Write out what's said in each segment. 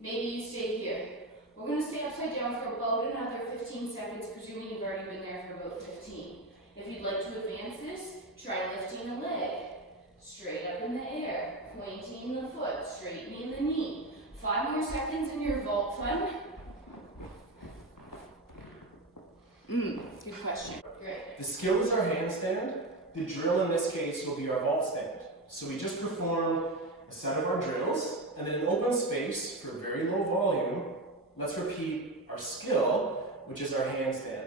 Maybe you stay here. We're going to stay upside down for about another 15 seconds, presuming you've already been there for about 15. If you'd like to advance this, try lifting a leg. Straight up in the air, pointing the foot, straightening the knee. 5 more seconds in your vault fun. Good question. Great. The skill is our handstand. The drill in this case will be our vault stand. So we just performed a set of our drills, and then in open space for very low volume, let's repeat our skill, which is our handstand.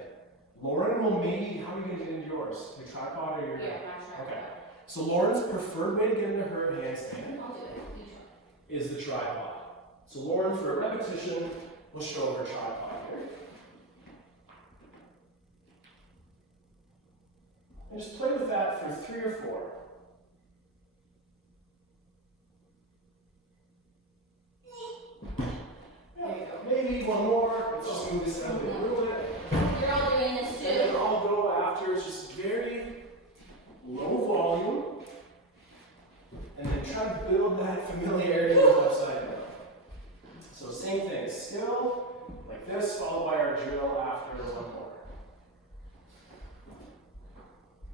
Lauren will maybe, how are you going to get into yours? Your tripod or your... Yeah, my tripod. Okay. So Lauren's preferred way to get into her handstand I'll do it. is the tripod. So Lauren, for a repetition, will show her tripod here. And just play with that for 3 or 4. There you go. Maybe one more. Let's just move this down a little bit. You're all doing this And then too. I'll go after. It's just very low volume. And then try to build that familiarity with upside down. So same thing. Skill, like this, followed by our drill after one more.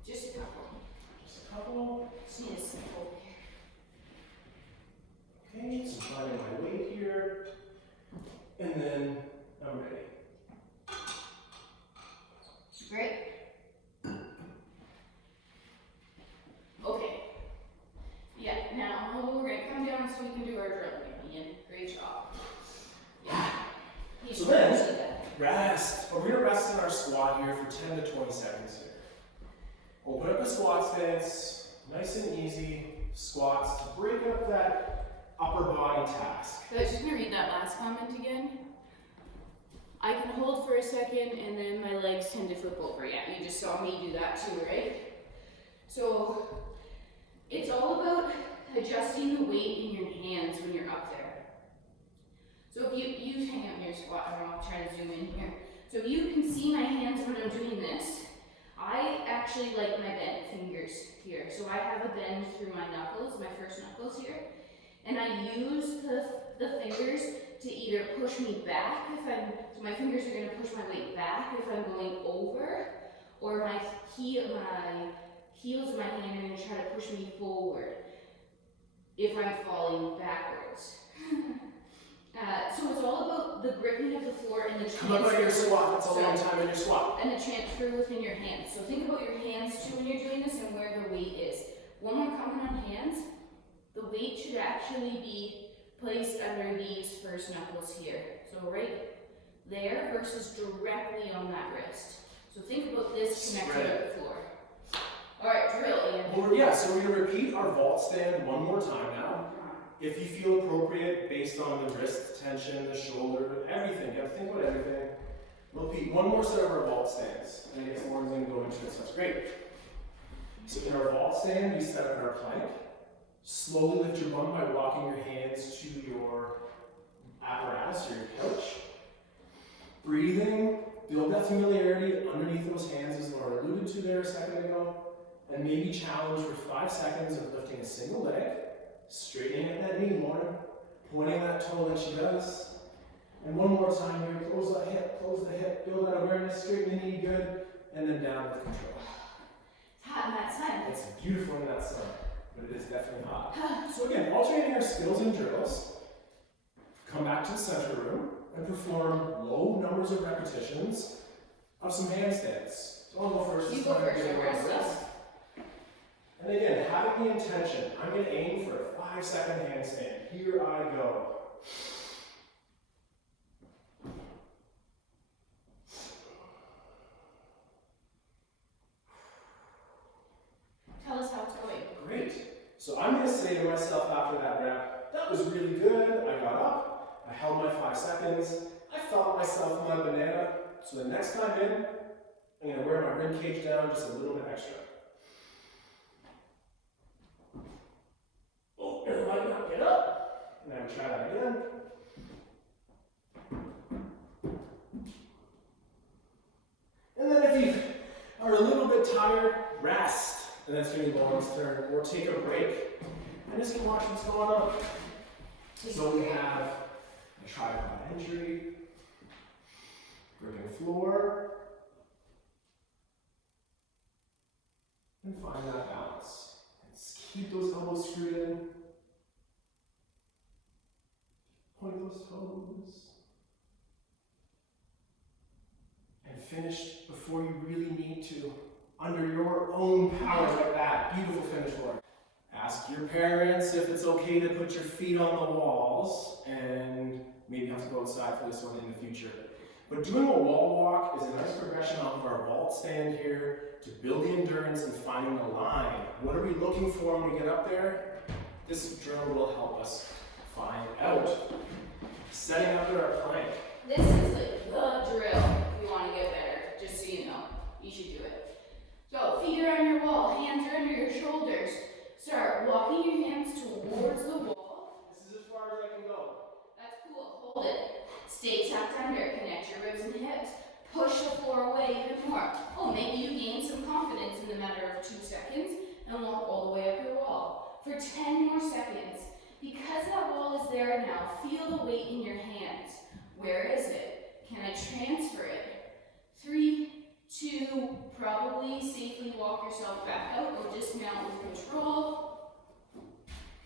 Just a couple. Just a couple. Just need a simple. Okay, so finding my weight here. And then I'm ready. Great. Okay. Yeah, now we're going to come down so we can do our drill, Ian. Great job. Yeah. You So should then- see that. Rest. We're going to rest in our squat here for 10 to 20 seconds here. Open up the squat stance, nice and easy squats to break up that upper body task. So I was just going to read that last comment again. I can hold for a second and then my legs tend to flip over. Yeah, you just saw me do that too, right? So it's all about adjusting the weight in your hands when you're up there. So if you hang out in your squat, I don't know, I'll try to zoom in here. So if you can see my hands when I'm doing this, I actually like my bent fingers here. So I have a bend through my knuckles, my first knuckles here. And I use the fingers to either push me back if I'm, so my fingers are going to push my weight back if I'm going over, or my heels of my hand are going to try to push me forward if I'm falling backwards. So it's all about the gripping of the floor and the transfer. Come up by your squat. That's a long time in your squat. And the transfer within your hands. So think about your hands too when you're doing this and where the weight is. One more comment on hands. The weight should actually be placed under these first knuckles here. So right there versus directly on that wrist. So think about this connected to the floor. Alright, drill, Ian. Yeah, so we're going to repeat our vault stand one more time now. If you feel appropriate based on the wrist tension, the shoulder, everything, you have to think about everything. Repeat one more set of our vault stands. And I guess Lauren's going to go into it, so that's great. So in our vault stand, we set up in our plank. Slowly lift your bum by walking your hands to your apparatus or your couch. Breathing, build that familiarity underneath those hands as Laura alluded to there a second ago. And maybe challenge for 5 seconds of lifting a single leg, straightening at that knee, Lauren, pointing that toe that she does. And one more time here, close the hip, build that awareness, straighten the knee, good, and then down with control. It's hot in that sun. It's beautiful in that sun, but it is definitely hot. So again, alternating our skills and drills, come back to the center room and perform low numbers of repetitions of some handstands. So I'll go first. You go first, Getting my wrist. And again, having the intention, I'm going to aim for a 5-second handstand. Here I go. Tell us how it's going. Great. So I'm going to say to myself after that rep, that was really good. I got up. I held my 5 seconds. I felt myself my banana. So the next time in, I'm going to wear my rib cage down just a little bit extra. Oh, it might not get up. And I would try that again. And then if you are a little bit tired, rest. And that's going to be Lauren's turn. Or take a break and just watch what's going on. So we have a tripod entry, gripping floor, and find that balance. And keep those elbows screwed in. Point those toes. And finish before you really need to, under your own power like that. Beautiful finish, Lauren. Ask your parents if it's okay to put your feet on the walls, and maybe have to go outside for this one in the future. But doing a wall walk is a nice progression off of our vault stand here to build the endurance and finding the line. What are we looking for when we get up there? This drill will help us find out. Setting up at our plank. This is like the drill if you want to get better, just so you know. You should do it. So, feet are on your wall, hands are under your shoulders. Start walking your hands towards the wall. This is as far as I can go. That's cool. Hold it. Stay tucked under. Connect your ribs and hips. Push the floor away even more. Oh, maybe you gain some confidence in the matter of 2 seconds and walk all the way up your wall. For 10 more seconds. Because that wall is there now, feel the weight in your hands. Where is it? Can I transfer it? 3, 2, probably safely walk yourself back out or dismount with control.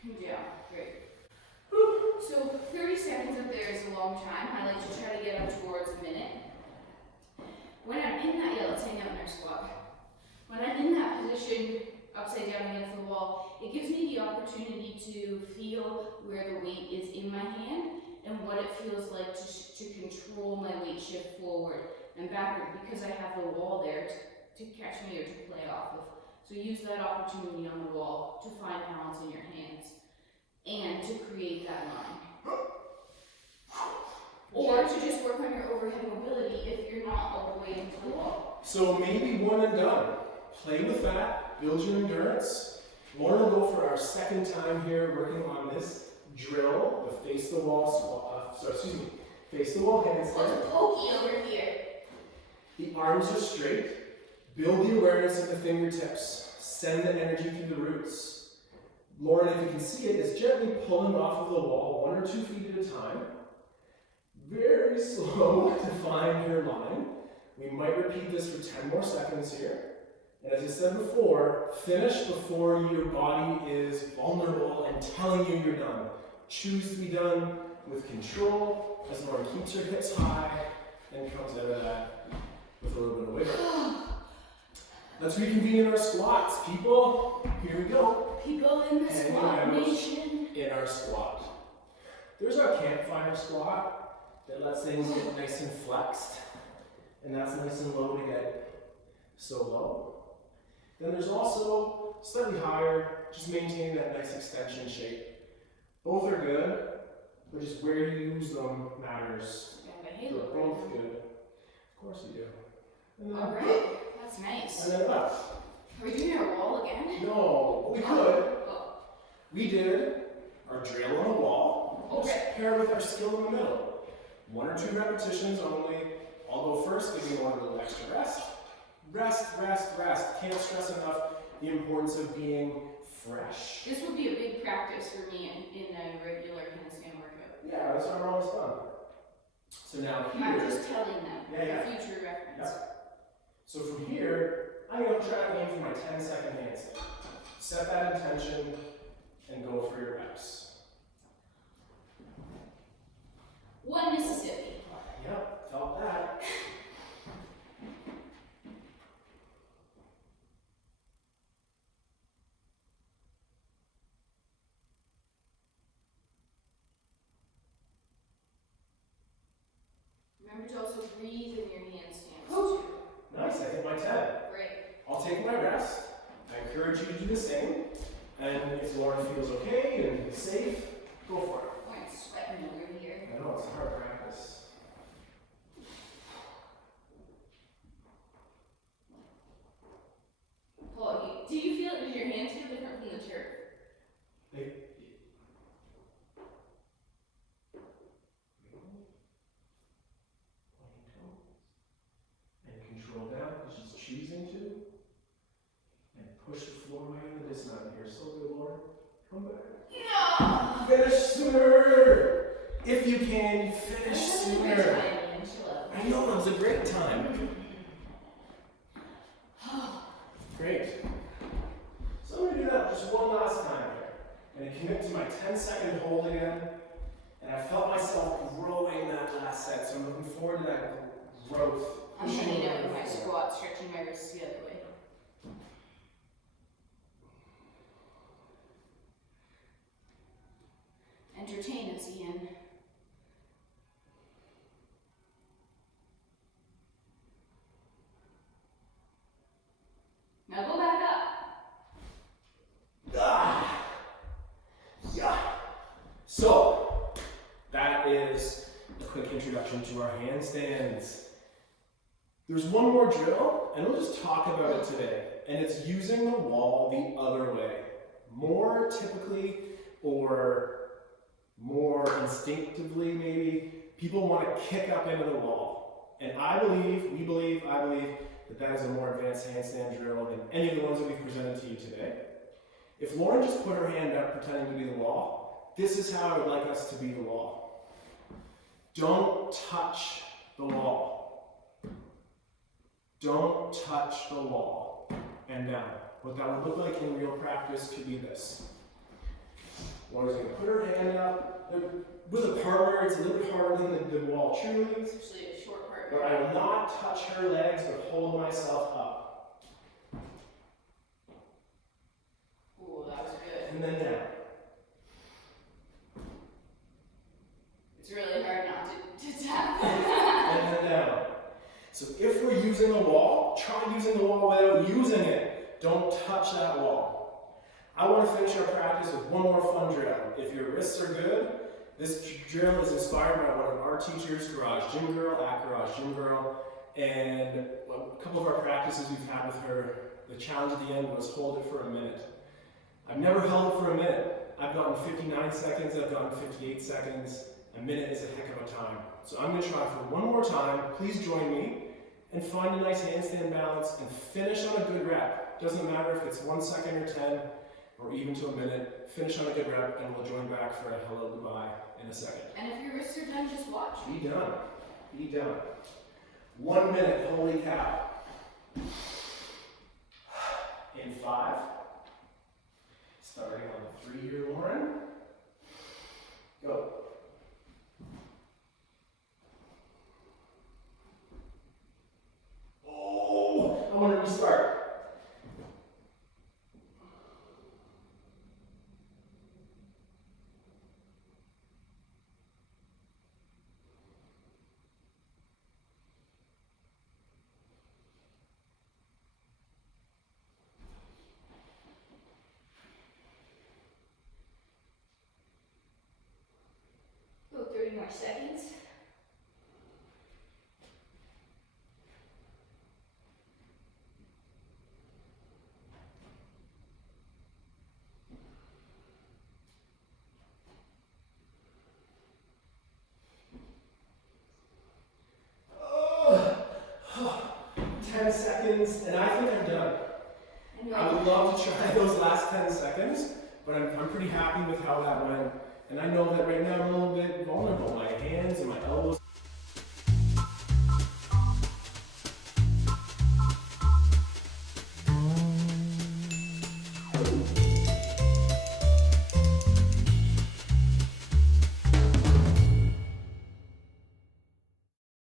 Come down. Great. So 30 seconds up there is a long time. I like to try to get up towards a minute. When I'm in that, yeah, let's hang out in our squat. When I'm in that position, upside down against the wall, it gives me the opportunity to feel where the weight is in my hand and what it feels like to control my weight shift forward and backward because I have the wall there to catch me or to play off of. So use that opportunity on the wall to find balance in your hands and to create that line. Or to just work on your overhead mobility if you're not all the way into the wall. So maybe one and done. Play with that, build your endurance. Lauren will go for our second time here working on this drill, the face the wall face the wall handstand. What's pokey over here? The arms are straight. Build the awareness of the fingertips. Send the energy through the roots. Lauren, if you can see it, is gently pulling off of the wall 1 or 2 feet at a time. Very slow to find your line. We might repeat this for 10 more seconds here. And as I said before, finish before your body is vulnerable and telling you you're done. Choose to be done with control as Lauren keeps her hips high and comes out of that with a little bit of wiggle. Let's reconvene in our squats, people. Here we go. People in the squat nation. In our squat. There's our campfire squat that lets things get nice and flexed. And that's nice and low to get so low. Then there's also slightly higher, just maintaining that nice extension shape. Both are good, but just where you use them matters. Yeah, They're both good. Of course you do. And then alright, that's nice. And then up. Are we doing our wall again? No, we could. Oh. We did our drill on the wall. Okay. Let's pair with our skill in the middle. 1 or 2 repetitions only. I'll go first, give you one little extra rest. Rest, rest, rest. Can't stress enough the importance of being fresh. This would be a big practice for me in a regular handstand workout. Yeah, that's what we're always done. So now here. I'm just telling them for Yeah. future reference. Yeah. So from here, I'm going to try to aim for my 10-second handstand. Set that intention and go for your reps. 1 Mississippi. Yep, felt that. Remember to also breathe in your handstands. Woo. Nice, I hit my 10. Great. I'll take my rest. I encourage you to do the same. And if Lauren feels okay and safe, go for it. Oh, I'm sweating over here. I know, it's hard practice. Paul, do you feel, do your hands feel different from the turf? They, and control down, she's choosing to. And push the floor away into this mountain here. So good, Lauren. Come back. No! Finish sooner! If you can, finish sooner. I know, that was a great time. Great. So I'm going to do that just one last time here. I'm going to commit to my 10-second hold again. And I felt myself growing that last set, so I'm looking forward to that growth. I'm hitting it with my squat, stretching my wrists the other way. Entertain us, Ian. Now go back up. Ah. Yeah. So, that is a quick introduction to our handstands. There's one more drill, and we'll just talk about it today. And it's using the wall the other way. More typically, or more instinctively maybe, people want to kick up into the wall. And I believe that that is a more advanced handstand drill than any of the ones that we've presented to you today. If Lauren just put her hand up pretending to be the wall, this is how I would like us to be the wall. Don't touch the wall. Don't touch the wall. And down. What that would look like in real practice could be this. Lauren's going to put her hand up. With a partner, it's a little bit harder than the wall truly. Especially a short partner. But I will not touch her legs, but hold myself up. Ooh, that was good. And then down. It's really hard not to tap. And then down. So if we're using a wall, try using the wall without using it. Don't touch that wall. I want to finish our practice with one more fun drill. If your wrists are good, this drill is inspired by one of our teachers, Garage Gym Girl, at Garage Gym Girl. And a couple of our practices we've had with her, the challenge at the end was hold it for a minute. I've never held it for a minute. I've gotten 59 seconds, I've gotten 58 seconds. A minute is a heck of a time. So I'm going to try for one more time. Please join me and find a nice handstand balance and finish on a good rep. Doesn't matter if it's 1 second or 10 or even to a minute. Finish on a good rep and we'll join back for a hello goodbye in a second. And if your wrists are done, just watch. Be done. Be done. 1 minute, holy cow. In 5. Starting on 3 here, Lauren. Go. Oh, I want to restart. Go 30 more seconds. Oh, 10 seconds, and I think I'm done. I would love to try those last 10 seconds, but I'm pretty happy with how that went. And I know that right now I'm a little bit vulnerable. My hands and my elbows.